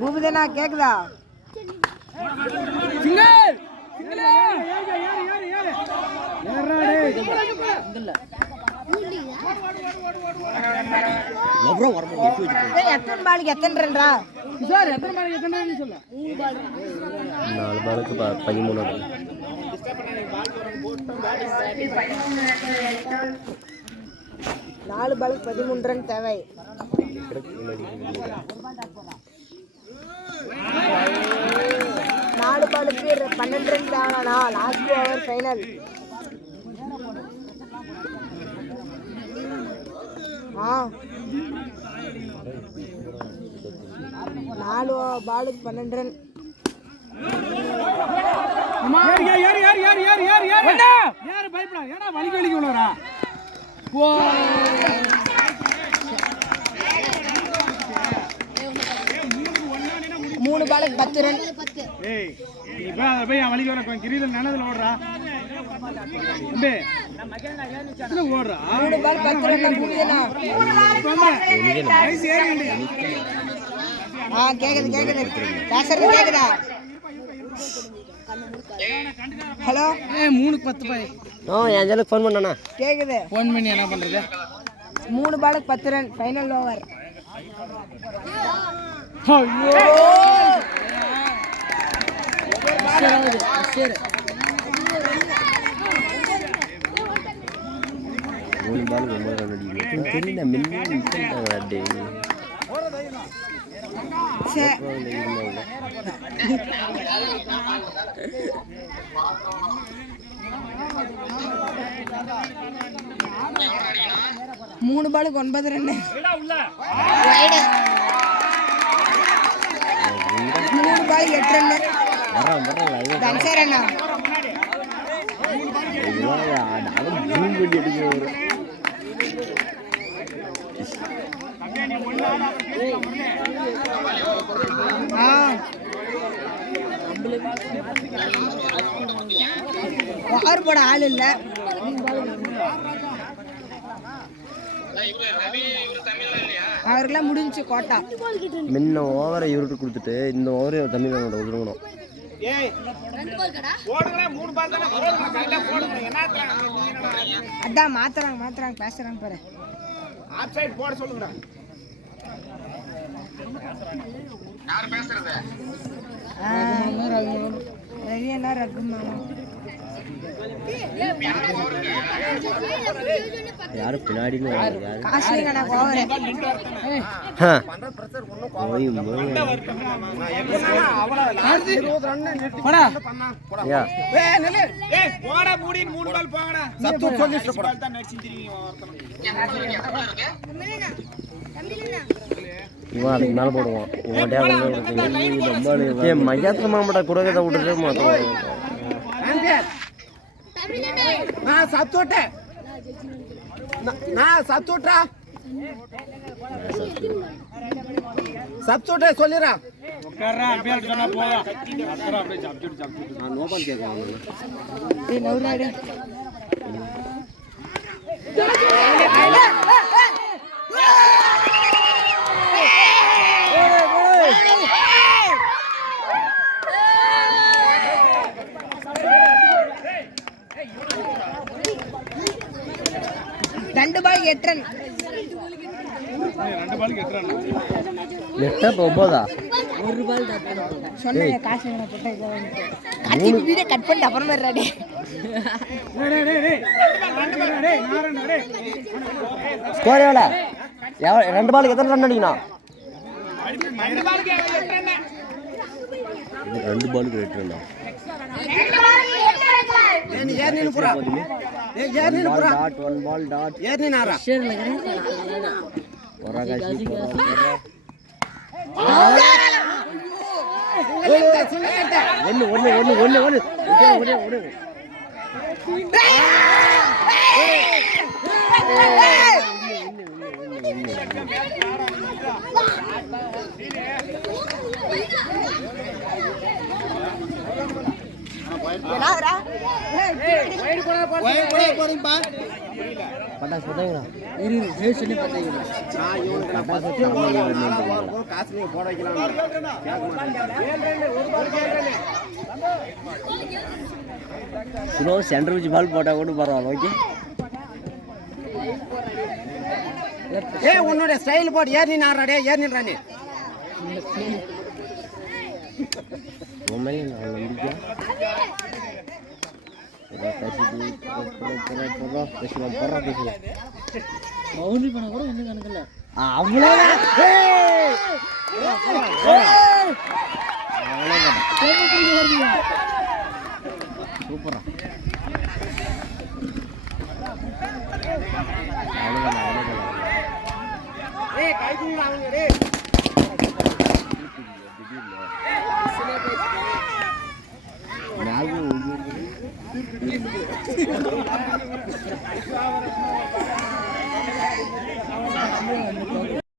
பூபதினா கேக்குதா? எத்தனை பாலுக்கு எத்தனை ரன்ரா? 4 பாலுக்கு 13 ரன். 4 பாலுக்கு 13 ரன் தேவை. 4 பாலுக்கு 12 ரன் தேவைனா லாஸ்ட் ஓவர் ஃபைனல். 4 பாலுக்கு 12 ரன். மூணு பாலுக்கு 10 ரன். ஓடுறா 3 பால் 10 ரன். கேக்குது பேசுறது கேக்குதா? ஹலோ 3க்கு 10 பாய். என் ஜலுக்கு ஃபோன் பண்ணா கேக்குது. ஃபோன் பண்ணி என்ன பண்றது? 3 பாலுக்கு 10 ரன் ஃபைனல் ஓவர். சரி 3 பாலுக்கு 9 ரன் அடிக்கும். தெரியல மின்னே நின்னுட்டாங்க டே. மூணு பாலுக்கு 9 ரன். 3 பாலுக்கு 8 ரன். யார் போட ஆள் இல்ல. அவருக்கெல்லாம் முடிஞ்சு கோட்டா. முன்ன ஓவரை இவருக்கு கொடுத்துட்டு இந்த ஓவரை தமிழ்நாடு ஒதுங்கணும். அதான் மாத்துறாங்க பேசுறாங்க பாரு. ஆப்சைட் போட சொல்லுங்கடா. யார் பேசுறது? ரவியண்ணா ரகுமாமா. யாரு பின்னாடி காசுங்கண்ணா கோவரே. இவன் அதுக்கு மேல போடுவான். மையத்துல மாமட்டா குடகத்தை விட்டுட்டு மாத்தோம். சப்சூட்டே சொல்லிடுறா. நோபால் கேட்கலாம். ரெண்டு பால் 8 ரன். 2 பாலுக்கு 8 ரன். நெட்டா 9 ஒரு பால் சொன்னேன். காசு என்ன போட்டா கட்டி வீடியோ கட் பண்ணி அப்புறமா ரெடி. ஸ்கோர் எவ்வளோ? 2 பாலுக்கு எத்தனை ரன் அடிக்கணும்? 2 பாலுக்கு 8 ரன். 2 பாலுக்கு 8 ரன். ஒன் பால் டாட் என்னடா? பட்டாசு பத்தாங்களா சொல்லி பார்த்தீங்களா நான் இவனுக்கு நான் 10 போடுறதுக்கு காசு நீங்க போட வைக்கலாம் கேட்க மாட்டேன். சுலோ சென்டர் வச்சு பால் போட்டால் கூட பரவாயில்ல ஓகே ஏய் உன்னோட ஸ்டைல் போட்டு ஏறி நாடுறாடே ஏறி நின்றானே உன் மேலே நான் நம்பிக்கை பேசலாம் பவுண்டரி பண்ண கூட ஒன்றும் கணக்கில்ல அவ்வளோதான் சூப்பரா ஏய் கை தூக்குடா அவங்க டேய் நாளைக்கு